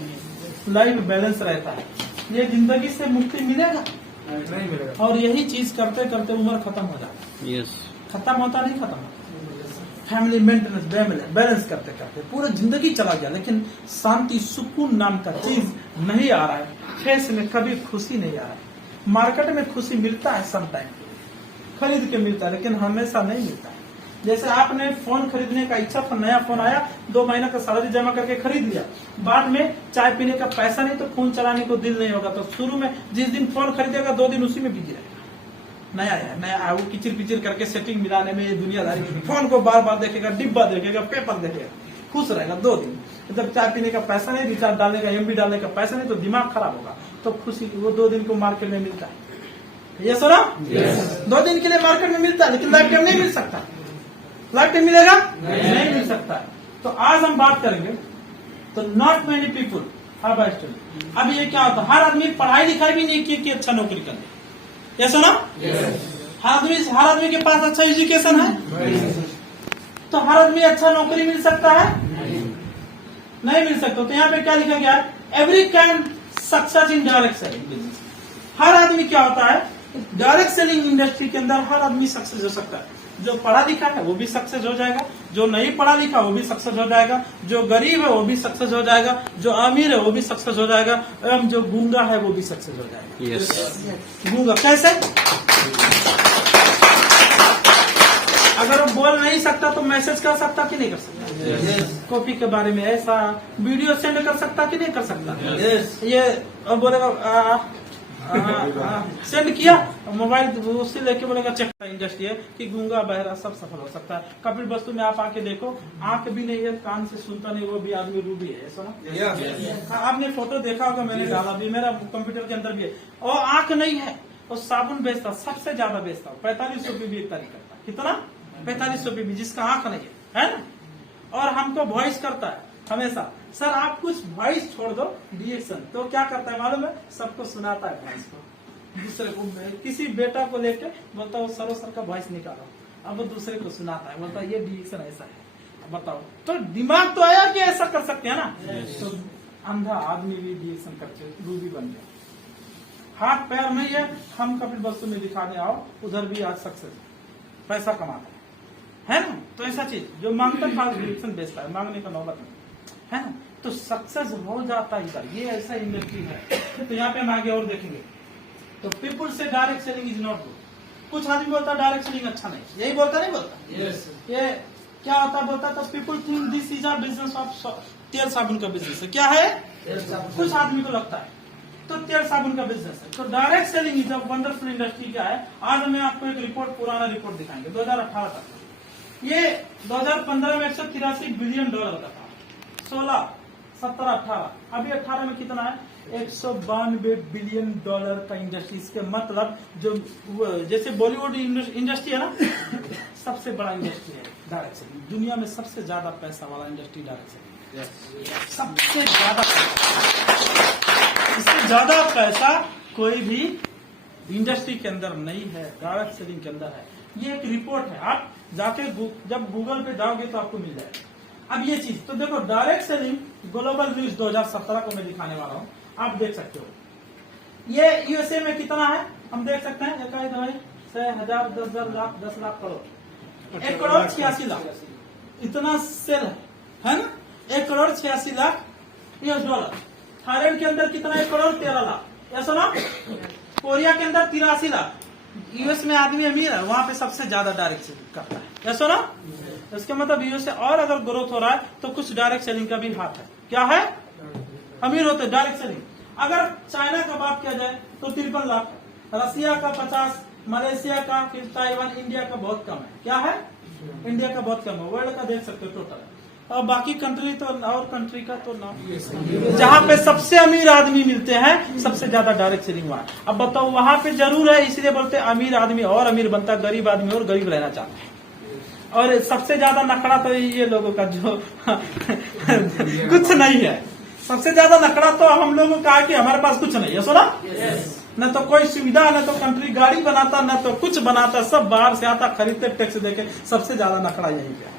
लाइफ बैलेंस रहता है। ये जिंदगी से मुक्ति मिलेगा नहीं मिलेगा। और यही चीज करते करते उम्र खत्म हो जाता है। खत्म होता नहीं, खत्म होता। फैमिली मेंटेनेंस बैलेंस करते करते पूरा जिंदगी चला गया, लेकिन शांति सुकून नाम का चीज नहीं आ रहा है। फेस में कभी खुशी नहीं आ रहा है। मार्केट में खुशी मिलता है, सम टाइम खरीद के मिलता है, लेकिन हमेशा नहीं मिलता है। जैसे आपने फोन खरीदने का इच्छा था, नया फोन आया, 2 महीना का सैलरी जमा करके खरीद लिया, बाद में चाय पीने का पैसा नहीं तो फोन चलाने को दिल नहीं होगा, तो शुरू में जिस दिन फोन खरीदेगा 2 दिन उसी में बिजी रहेगा। नया है, नया वो किचिर पिचिर करके सेटिंग मिलाने में ये दुनियादारी में फोन को बार बार देखेगा, डिब्बा देखेगा, पेपर देखेगा, खुश रहेगा 2 दिन। जब चाय पीने का पैसा नहीं, रिचार्ज डालने का, MB डालने का पैसा नहीं, तो दिमाग खराब होगा। तो खुशी वो 2 दिन को मार्केट में मिलता है। ये सुनो, 2 दिन के लिए मार्केट में मिलता है, लेकिन लाइफ टाइम नहीं मिल सकता। लाइफ टाइम मिलेगा नहीं मिल सकता। तो आज हम बात करेंगे, तो not many people have a study. अब ये क्या होता है, हर आदमी पढ़ाई लिखाई भी नहीं की कि अच्छा नौकरी कर ले। ये सुनो, हर आदमी के पास अच्छा एजुकेशन है, तो हर आदमी अच्छा नौकरी मिल सकता है? नहीं मिल सकता। तो यहाँ पे क्या लिखा गया है, every can success in direct selling business. हर आदमी क्या होता है, डायरेक्ट सेलिंग इंडस्ट्री के अंदर हर आदमी सक्सेस हो सकता है। जो पढ़ा लिखा है वो भी सक्सेस हो जाएगा, जो नहीं पढ़ा लिखा वो भी सक्सेस हो जाएगा, जो गरीब है वो भी सक्सेस हो जाएगा, जो अमीर है वो भी सक्सेस हो जाएगा, एवं जो गूंगा है वो भी सक्सेस हो जाएगा। yes. गूंगा कैसे? अगर वो बोल नहीं सकता तो मैसेज कर सकता कि नहीं कर सकता? yes. कॉपी के बारे में ऐसा वीडियो सेंड कर सकता कि नहीं कर सकता? yes. ये बोलेगा सेंड किया मोबाइल, उससे लेके बोलेगा चेक। इंडस्ट्री है कि गूंगा बहरा सब सफल हो सकता है। कपिल वस्तु में आप आके देखो, आंख भी नहीं है, कान से सुनता नहीं, वो भी आदमी रूबी है। सुना आपने फोटो देखा होगा, मैंने डाला भी, मेरा कंप्यूटर के अंदर भी है। और आंख नहीं है, और साबुन बेचता, सबसे ज्यादा बेचता, 4500 पीबी एक तारीख करता। कितना? 4500 पीबी, जिसका आंख नहीं है ना। और हमको वॉइस करता है हमेशा, सर आप कुछ वॉइस छोड़ दो रिएक्शन, तो क्या करता है मालूम है? सबको सुनाता है वॉइस को, दूसरे को, किसी बेटा को लेके बोलता है सर का वॉइस निकालो, अब वो दूसरे को सुनाता है, बोलता है ये रिएक्शन ऐसा है। बताओ, तो दिमाग तो आया कि ऐसा कर सकते हैं ना। तो अंधा आदमी भी रिएक्शन करते, रूबी बन गया। हाथ पैर में ये हम कपिल वस्तु में दिखाने आओ, उधर भी आज सक्सेस, पैसा कमाता है ना। तो ऐसा चीज जो मांगता था रिएक्शन बेचता है, मांगने का नौबत नहीं है ना। तो सक्सेस हो जाता है इधर, ये ऐसा इंडस्ट्री है। तो यहाँ पे हम आगे और देखेंगे। तो पीपुल से direct selling is not good. कुछ आदमी बोलता है डायरेक्ट सेलिंग अच्छा नहीं, यही बोलता नहीं बोलता? ये क्या होता बोलता तो people think this is a business of तेल साबुन का बिजनेस है। क्या है? कुछ आदमी को लगता है तो तेल साबुन का बिजनेस है। तो direct selling is a wonderful industry. क्या है? आज मैं आपको एक रिपोर्ट, पुराना रिपोर्ट दिखाएंगे 2018 तक। ये 2015 में 183 बिलियन डॉलर का था, 16, 17, 18, अभी 18 में कितना है? 192 बिलियन डॉलर का इंडस्ट्री। इसके मतलब जो जैसे बॉलीवुड इंडस्ट्री है ना, सबसे बड़ा इंडस्ट्री है डायरेक्ट सेलिंग। दुनिया में सबसे ज्यादा पैसा वाला इंडस्ट्री डायरेक्ट सेलिंग, सबसे ज्यादा पैसा। इससे ज्यादा पैसा कोई भी इंडस्ट्री के अंदर नहीं है, डायरेक्ट सेलिंग के अंदर है। ये एक रिपोर्ट है, आप जाके जब गूगल पे जाओगे तो आपको मिल जाएगा। अब ये चीज तो देखो, डायरेक्ट सेलिंग ग्लोबल न्यूज 2017 को मैं दिखाने वाला हूँ, आप देख सकते हो। ये यूएसए में कितना है हम देख सकते हैं, 1, 2, 6 हजार, 10,000 लाख, 10 लाख करोड़, 1 करोड़ 86 लाख इतना सेल है ना। 1 crore 86 lakh US dollar. Thailand के अंदर कितना? 1 करोड़ 13 लाख। ऐसा ना। कोरिया के अंदर 83 लाख। यूएस में आदमी अमीर है, वहां पे सबसे ज्यादा डायरेक्ट सेलिंग करता है, ऐसा ना। इसका मतलब यूएस और अगर ग्रोथ हो रहा है तो कुछ डायरेक्ट सेलिंग का भी हाथ है। क्या है? अमीर होते डायरेक्ट सेलिंग। अगर चाइना का बात किया जाए तो 53 लाख, रसिया का 50, मलेशिया का, फिर ताइवान, इंडिया का बहुत कम है। क्या है? इंडिया का बहुत कम है। वर्ल्ड का देख सकते हो टोटल, और बाकी कंट्री तो और कंट्री का तो ना। जहाँ पे सबसे अमीर आदमी मिलते हैं, सबसे ज्यादा डायरेक्ट सेलिंग वहां। अब बताओ, वहां पे जरूर है, इसलिए बोलते हैं अमीर आदमी और अमीर बनता है, गरीब आदमी और गरीब रहना चाहता है। और सबसे ज्यादा नखड़ा तो ये लोगों का जो कुछ नहीं है। सबसे ज्यादा नखड़ा तो हम लोगों का है कि हमारे पास कुछ नहीं है, सुना। न तो कोई सुविधा, न तो कंट्री गाड़ी बनाता, न तो कुछ बनाता, सब बाहर से आता, खरीदते टैक्स देके। सबसे ज्यादा नखड़ा यही पे है।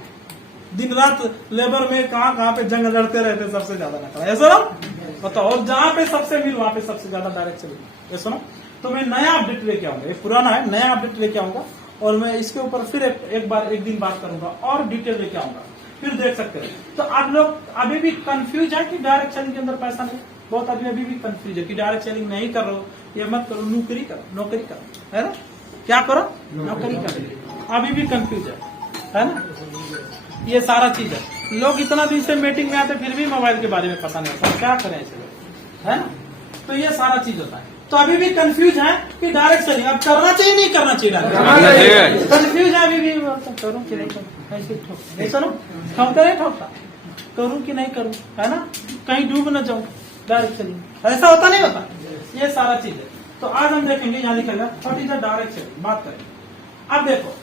दिन रात लेबर में कहाँ पे जंग लड़ते रहते, सबसे ज्यादा नखड़ा, ऐसा ना बताओ। और जहाँ पे सबसे अमीर, वहां पे सबसे ज्यादा डायरेक्ट सेलिंग, ऐसा ना। तो मैं नया अपडेट लेके आऊंगा, एक पुराना है, नया अपडेट लेके आऊंगा, और मैं इसके ऊपर फिर एक दिन बात करूंगा और डिटेल लेके आऊंगा, फिर देख सकते हैं। तो आप लोग अभी भी कंफ्यूज है कि डायरेक्ट सेलिंग के अंदर पैसा नहीं। बहुत आदमी अभी भी कंफ्यूज है कि डायरेक्ट सेलिंग नहीं कर रहे, ये मत करो, नौकरी करो, है ना। क्या करो? नौकरी करो। अभी भी कंफ्यूज है ना। ये सारा चीज है। लोग इतना दिन से मीटिंग में आते, फिर भी मोबाइल के बारे में पता नहीं होता, क्या करें ऐसे लोग, है ना। तो ये सारा चीज होता है। तो अभी भी कंफ्यूज है कि डायरेक्ट सेलिंग अब करना चाहिए नहीं करना चाहिए, कंफ्यूज है अभी भी। करूँ कि नहीं करूँ, ऐसा ना, ठोकता नहीं ठोकता, करूँ कि नहीं करूँ, है ना, कहीं डूब न जाऊँ, डायरेक्ट सेलिंग ऐसा होता नहीं होता। ये सारा चीज है। तो आज हम देखेंगे, यहाँ लिखा है what is the direct selling, बात करेंगे। अब देखो,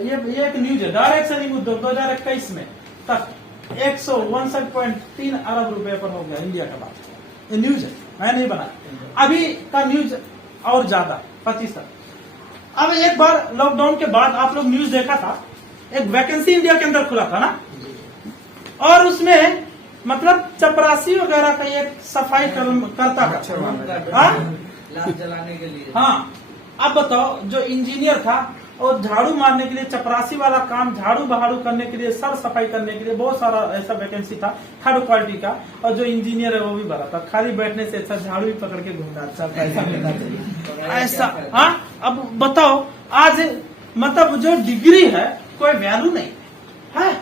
ये एक न्यूज है, डायरेक्ट सेलिंग उद्योग 2021 में तक 161.3 अरब रुपए पर हो गया इंडिया का। बात ये न्यूज है, मैं नहीं बना, अभी का न्यूज और ज्यादा 25%। अब एक बार लॉकडाउन के बाद आप लोग न्यूज देखा था, एक वैकेंसी इंडिया के अंदर खुला था ना, और उसमें मतलब चपरासी वगैरह का एक सफाई करता था, लाइट जलाने के लिए। हाँ। अब बताओ, जो इंजीनियर था और झाड़ू मारने के लिए, चपरासी वाला काम, झाड़ू बहाड़ू करने के लिए, सर सफाई करने के लिए, बहुत सारा ऐसा वैकेंसी था थर्ड क्वालिटी का। और जो इंजीनियर है वो भी भरा था। खाली बैठने से अच्छा झाड़ू ही पकड़ के घूमना, अच्छा पैसा मिलना चाहिए, ऐसा। हाँ। अब बताओ, आज मतलब जो डिग्री है कोई वैल्यू नहीं है,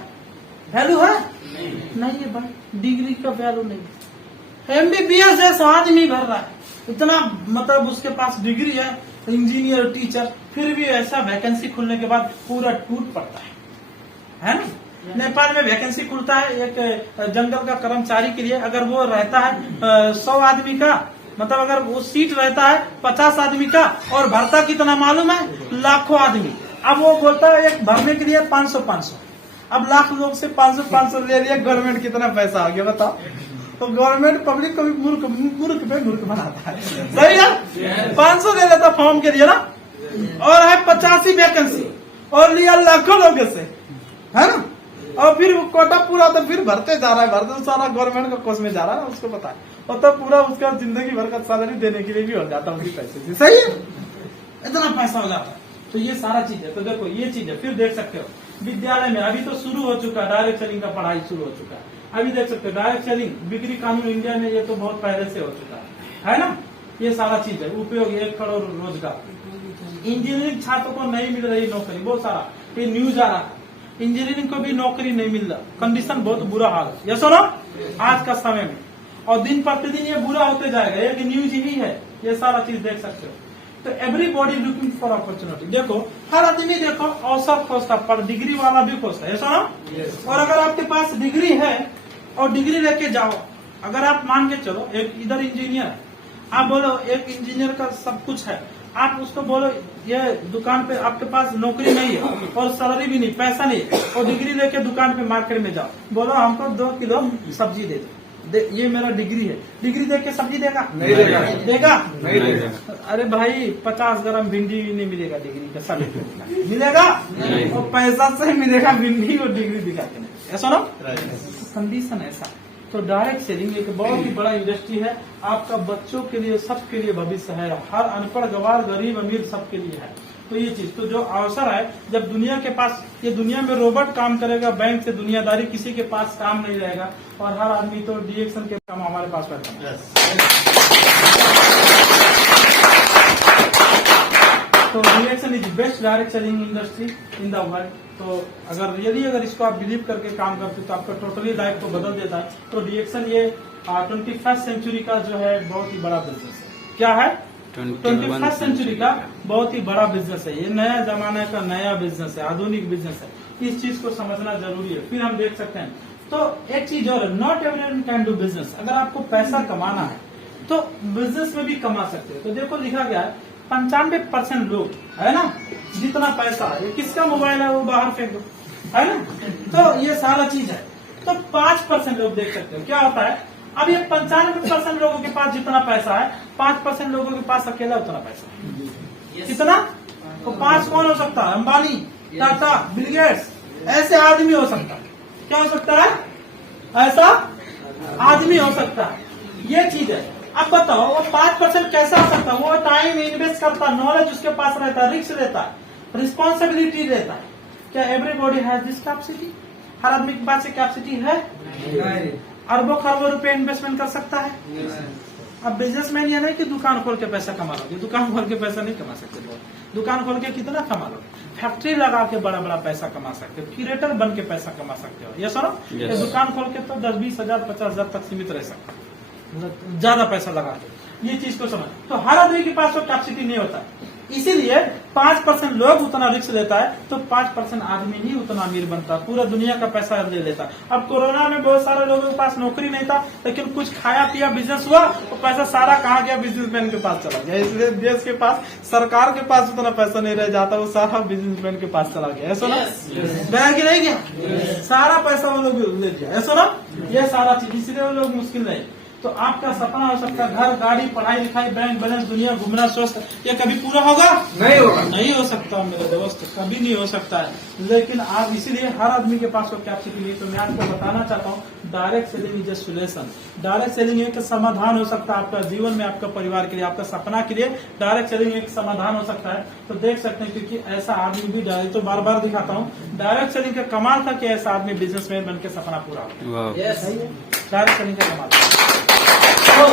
वैल्यू है नहीं है भाई, डिग्री का वैल्यू नहीं। MBBS जैसा आदमी भर रहा है, इतना मतलब उसके पास डिग्री है, इंजीनियर, टीचर, फिर भी ऐसा वैकेंसी खुलने के बाद पूरा टूट पड़ता है ना। नेपाल में वैकेंसी खुलता है एक जंगल का कर्मचारी के लिए, अगर वो रहता है 100 आदमी का, मतलब अगर वो सीट रहता है 50 आदमी का और भरता कितना मालूम है, लाखों आदमी। अब वो बोलता है एक भरने के लिए 500। अब लाख लोग से 500 ले लिया, गवर्नमेंट कितना पैसा आ गया बताओ। तो गवर्नमेंट पब्लिक को भी मूर्ख पे मूर्ख बनाता है, सही है। 500 ले लेता फॉर्म के लिए ना, और है 85 वैकेंसी और लिया लाखों लोगों से, है ना। और फिर वो कोटा पूरा तो फिर भरते जा रहा है, भरते तो सारा गवर्नमेंट का कोष में जा रहा है ना, उसको पता है। और तब पूरा उसका जिंदगी भर का सैलरी देने के लिए भी हो जाता है उसी पैसे से, सही है। इतना पैसा हो जाता है। तो ये सारा चीज है। तो देखो ये चीज है। फिर देख सकते हो विद्यालय में अभी तो शुरू हो चुका है, डायरेक्ट सेलिंग का पढ़ाई शुरू हो चुका है। अभी देख सकते हो डायरेक्ट सेलिंग बिक्री कानून इंडिया में ये तो बहुत पहले से हो चुका है ना। ये सारा चीज है। उपयोग 1 करोड़ रोजगार। इंजीनियरिंग छात्रों को नहीं मिल रही नौकरी, बहुत सारा ये न्यूज आ रहा है। इंजीनियरिंग को भी नौकरी नहीं मिल रहा, कंडीशन बहुत बुरा हाल है, ये सुनो आज का समय में। और दिन प्रतिदिन ये बुरा होते जाएगा, एक न्यूज ही है। ये सारा चीज देख सकते हो। तो एवरीबॉडी लुकिंग फॉर अपॉर्चुनिटी। देखो हर आदमी देखो अवसर खोजता, पर डिग्री वाला भी खोजता है, सुनो। और अगर आपके पास डिग्री है और डिग्री लेके जाओ, अगर आप मान के चलो एक इधर इंजीनियर है, आप बोलो एक इंजीनियर का सब कुछ है, आप उसको बोलो ये दुकान पे आपके पास नौकरी नहीं है और सैलरी भी नहीं, पैसा नहीं है, और डिग्री लेके दुकान पे मार्केट में जाओ, बोलो हमको 2 किलो सब्जी दे दो, ये मेरा डिग्री है। डिग्री देके सब्जी देगा? नहीं देगा। देगा? नहीं देगा। अरे भाई 50 ग्राम भिंडी भी नहीं मिलेगा डिग्री का सर्टिफिकेट, मिलेगा? और पैसा से मिलेगा भिंडी और डिग्री दिखा के नहीं, ऐसा ना कंडीशन ऐसा। तो डायरेक्ट सेलिंग एक बहुत ही बड़ा इंडस्ट्री है, आपका बच्चों के लिए सबके लिए भविष्य है, हर अनपढ़ गवार गरीब अमीर सबके लिए है। तो ये चीज तो जो अवसर है, जब दुनिया के पास ये दुनिया में रोबोट काम करेगा, बैंक से दुनियादारी किसी के पास काम नहीं रहेगा, और हर आदमी तो डीएक्शन के काम हमारे पास बैठा है। तो DXN is best direct selling industry in the world. तो अगर इसको आप बिलीव करके काम करते तो आपका टोटली लाइफ को बदल देता है। तो डीएक्शन ये 21st सेंचुरी का जो है बहुत ही बड़ा बिजनेस है। क्या है? 21st सेंचुरी का बहुत ही बड़ा बिजनेस है। ये नया जमाने का नया बिजनेस है, आधुनिक बिजनेस है। इस चीज को समझना जरूरी है। फिर हम देख सकते हैं तो एक चीज और, not everyone can do business. अगर आपको पैसा कमाना है तो बिजनेस में भी कमा सकते हो। तो देखो लिखा गया है 95% लोग, है ना, जितना पैसा है, किसका मोबाइल है वो बाहर फेंक दो, है ना। तो ये सारा चीज है। तो 5% लोग देख सकते हो क्या होता है। अब ये 95% लोगों के पास जितना पैसा है, 5% लोगों के पास अकेला उतना पैसा है। कितना? तो 5 कौन हो सकता है? अंबानी, टाटा, बिल गेट्स, ऐसे आदमी हो सकता है। क्या हो सकता है? ऐसा आदमी हो सकता है। ये चीज है। अब बताओ वो 5% कैसा हो सकता है? वो टाइम इन्वेस्ट करता है, नॉलेज उसके पास रहता है, रिस्क रहता है, रिस्पॉन्सिबिलिटी रहता है। क्या एवरीबॉडी हैज दिस कैपेसिटी? हर आदमी के पास कैपेसिटी है? अरबों खरबों रुपए इन्वेस्टमेंट कर सकता है? अब बिजनेसमैन ये नहीं कि दुकान खोल के पैसा कमा लोगे, दुकान खोल के पैसा नहीं कमा सकते लोग। दुकान खोल के कितना कमा लोगे? फैक्ट्री लगा के बड़ा बड़ा पैसा कमा सकते हो, क्रिएटर बन के पैसा कमा सकते हो। ये सुनो, ये दुकान खोल के तो 10-20 हजार 50 हजार तक सीमित रह सकता है, ज्यादा पैसा लगा के। ये चीज को समझ। तो हर आदमी के पास वो कैपेसिटी नहीं होता, इसीलिए 5% लोग उतना रिस्क लेता है, तो 5% आदमी ही उतना अमीर बनता है, पूरा दुनिया का पैसा ले लेता है। अब कोरोना में बहुत सारे लोगों के पास नौकरी नहीं था, लेकिन कुछ खाया पिया बिजनेस हुआ, तो पैसा सारा कहाँ गया? बिजनेसमैन के पास चला गया। इसलिए देश के पास, सरकार के पास उतना पैसा नहीं रह जाता, वो सारा बिजनेसमैन के पास चला गया। ऐसा ना गया कि नहीं गया? सारा पैसा वो लोग ले गया। ऐसा ना, ये सारा चीज, इसलिए वो लोग मुश्किल नहीं। तो आपका सपना हो सकता है घर, गाड़ी, पढ़ाई लिखाई, बैंक बैलेंस, दुनिया घूमना, स्वस्थ, ये कभी पूरा होगा? नहीं होगा। नहीं हो सकता मेरे दोस्त, कभी नहीं हो सकता है। लेकिन आप इसीलिए हर आदमी के पास वो कैपेसिटी नहीं। तो मैं आपको बताना चाहता हूँ direct selling is a solution. Direct selling एक समाधान हो सकता है आपका जीवन में, आपका परिवार के लिए, आपका सपना के लिए डायरेक्ट सेलिंग एक समाधान हो सकता है। तो देख सकते हैं क्योंकि ऐसा आदमी भी डायरेक्ट, तो बार बार दिखाता हूँ डायरेक्ट सेलिंग का कमाल था कि ऐसा आदमी बिजनेसमैन बन के सपना पूरा हो। डायरेक्ट सेलिंग का कमाल तो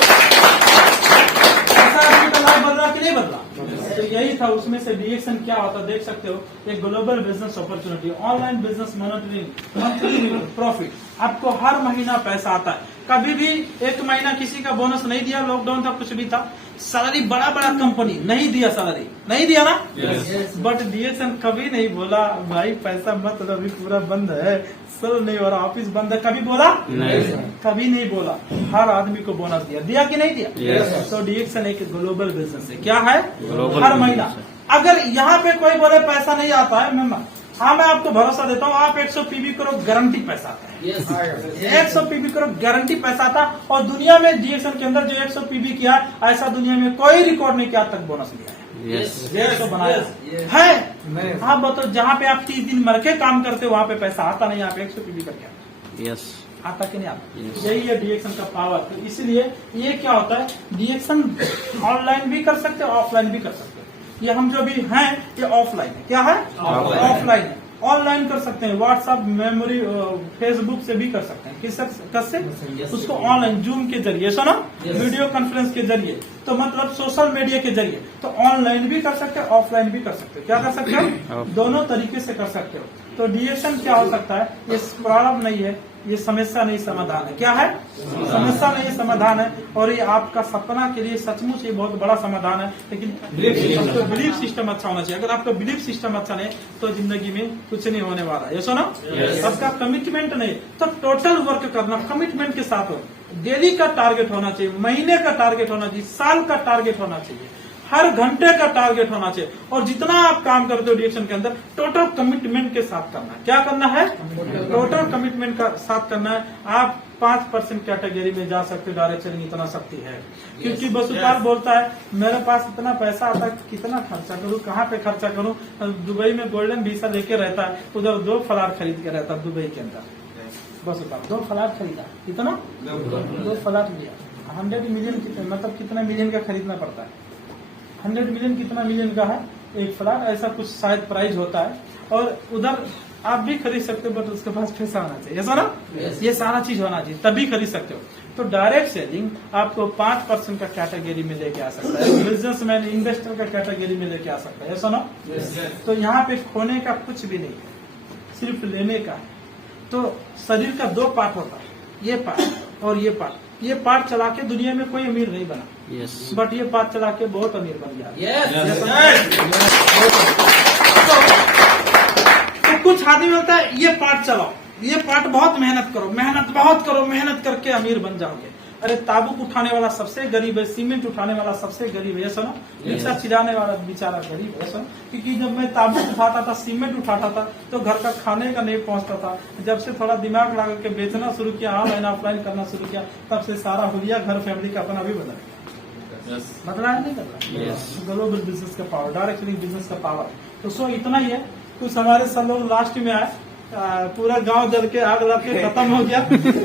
ऐसा आदमी का लाइफ बदला कि नहीं बदला? तो यही था। उसमें से डीएक्शन क्या होता देख सकते हो, एक global business opportunity, online business monitoring, monthly profit, आपको हर महीना पैसा आता है। कभी भी एक महीना किसी का बोनस नहीं दिया, लॉकडाउन था, कुछ भी था, सैलरी बड़ा बड़ा कंपनी नहीं दिया, सैलरी नहीं दिया ना। Yes. बट डीएक्शन कभी नहीं बोला भाई पैसा मत लो, अभी पूरा बंद है, सब नहीं हो रहा, ऑफिस बंद है, कभी बोला नहीं। कभी नहीं बोला। हर आदमी को बोनस दिया, दिया कि नहीं दिया। Yes. तो डीएक्शन एक ग्लोबल बिजनेस है। क्या है? Global हर business महीना। है। अगर यहाँ पे कोई बोले पैसा नहीं आता है, मैं आपको भरोसा देता हूँ, आप 100 पीबी करो, गारंटी पैसा आता है। Yes. 100 पीबी करो, गारंटी पैसा आता। और दुनिया में डीएक्शन के अंदर जो 100 पीबी किया, ऐसा दुनिया में कोई रिकॉर्ड नहीं किया, आज तक बोनस लिया है। Yes. 150 बनाया Yes. है। आप बताओ, जहाँ पे आप 30 दिन मर के काम करते हो, वहाँ पे पैसा आता नहीं, यहाँ पे 100 पीबी करके आता। Yes. आता कि नहीं आता? Yes. यही है डीएक्शन का पावर। तो इसलिए ये क्या होता है, डीएक्शन ऑनलाइन भी कर सकते हो, ऑफलाइन भी कर सकते हो। ये हम जो भी हैं, ये ऑफलाइन है। क्या है? Offline. ऑफलाइन है। ऑनलाइन कर सकते हैं, व्हाट्सएप, मेमोरी, फेसबुक से भी कर सकते हैं। किससे? Yes. उसको ऑनलाइन, जूम के जरिए, सुनो, Yes. वीडियो कॉन्फ्रेंस के जरिए, तो मतलब सोशल मीडिया के जरिए। तो ऑनलाइन भी कर सकते हो, ऑफलाइन भी कर सकते हो। क्या कर सकते हो? दोनों तरीके से कर सकते हो। तो डीएक्शन क्या हो सकता है? ये प्रॉब्लम नहीं है, ये समस्या नहीं, समाधान है। क्या है? समस्या नहीं, समाधान है। और ये आपका सपना के लिए सचमुच ये बहुत बड़ा समाधान है। लेकिन आपका बिलीफ सिस्टम अच्छा होना चाहिए। अगर आपका बिलीफ सिस्टम अच्छा नहीं तो जिंदगी में कुछ नहीं होने वाला है। ये सुनो, आपका कमिटमेंट नहीं, तो टोटल वर्क करना, कमिटमेंट के साथ हो। डेली का टारगेट होना चाहिए, महीने का टारगेट होना चाहिए, साल का टारगेट होना चाहिए, हर घंटे का टारगेट होना चाहिए। और जितना आप काम करते हो डीएक्शन के अंदर, टोटल कमिटमेंट के साथ करना है। क्या करना है? टोटल कमिटमेंट का साथ करना है। आप 5% कैटेगरी में जा सकते हो। डायरेक्ट सेलिंग इतना शक्ति है, क्योंकि बसुकार बोलता है मेरे पास इतना पैसा आता है, कितना खर्चा करूं, कहाँ पे खर्चा करूं। दुबई में गोल्डन वीसा लेके रहता है, उधर 2 फ्लैट खरीद के रहता है दुबई के अंदर। बसुकार 2 फ्लैट खरीदा, कितना? 2 फ्लैट लिया। 100 मिलियन मतलब कितना मिलियन का खरीदना पड़ता है? 100 मिलियन कितना मिलियन का है एक फ्लैट, ऐसा कुछ शायद प्राइस होता है। और उधर आप भी खरीद सकते हो, बट उसके पास पैसा होना चाहिए, ऐसा ना। ये सारा चीज होना चाहिए, तभी खरीद सकते हो। तो डायरेक्ट सेलिंग आपको 5% का कैटेगरी में लेके आ सकता है, बिजनेसमैन, इन्वेस्टर का कैटेगरी में लेके आ सकता है, ऐसा ना। तो यहाँ पे खोने का कुछ भी नहीं है, सिर्फ लेने का है। तो शरीर का 2 पार्ट होता है, ये पार्ट और ये पार्ट। ये पार्ट चला के दुनिया में कोई अमीर नहीं बना, Yes. बट ये पार्ट चला के बहुत अमीर बन गया। Yes. तो कुछ आदमी होता है, ये पार्ट चलाओ, ये पार्ट बहुत मेहनत करो, मेहनत बहुत करो, मेहनत करके अमीर बन जाओगे। अरे ताबूक उठाने वाला सबसे गरीब है, सीमेंट उठाने वाला सबसे गरीब है, ये सुनो। रिक्शा चिराने वाला बेचारा गरीब है, सुनो। क्योंकि जब मैं ताबूक उठाता था, सीमेंट उठाता था, तो घर का खाने का नहीं पहुंचता था। जब से थोड़ा दिमाग लगा के बेचना शुरू किया, ऑनलाइन ऑफलाइन करना शुरू किया, तब से सारा हुलिया घर फैमिली का अपना भी बदल गया। बदला है नहीं बदला? ग्लोबल बिजनेस का पावर, डायरेक्ट सेलिंग बिजनेस का पावर। तो सो इतना ही है। कुछ हमारे सब लोग लास्ट में आए, पूरा गांव जल के आग लग के खत्म हो गया।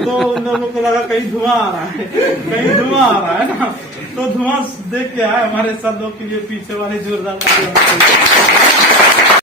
तो उन लोगों को लगा कहीं धुआं आ रहा है, कहीं धुआं आ रहा है ना। तो धुआं देख के आए हमारे सब लोग के लिए पीछे वाले जोरदार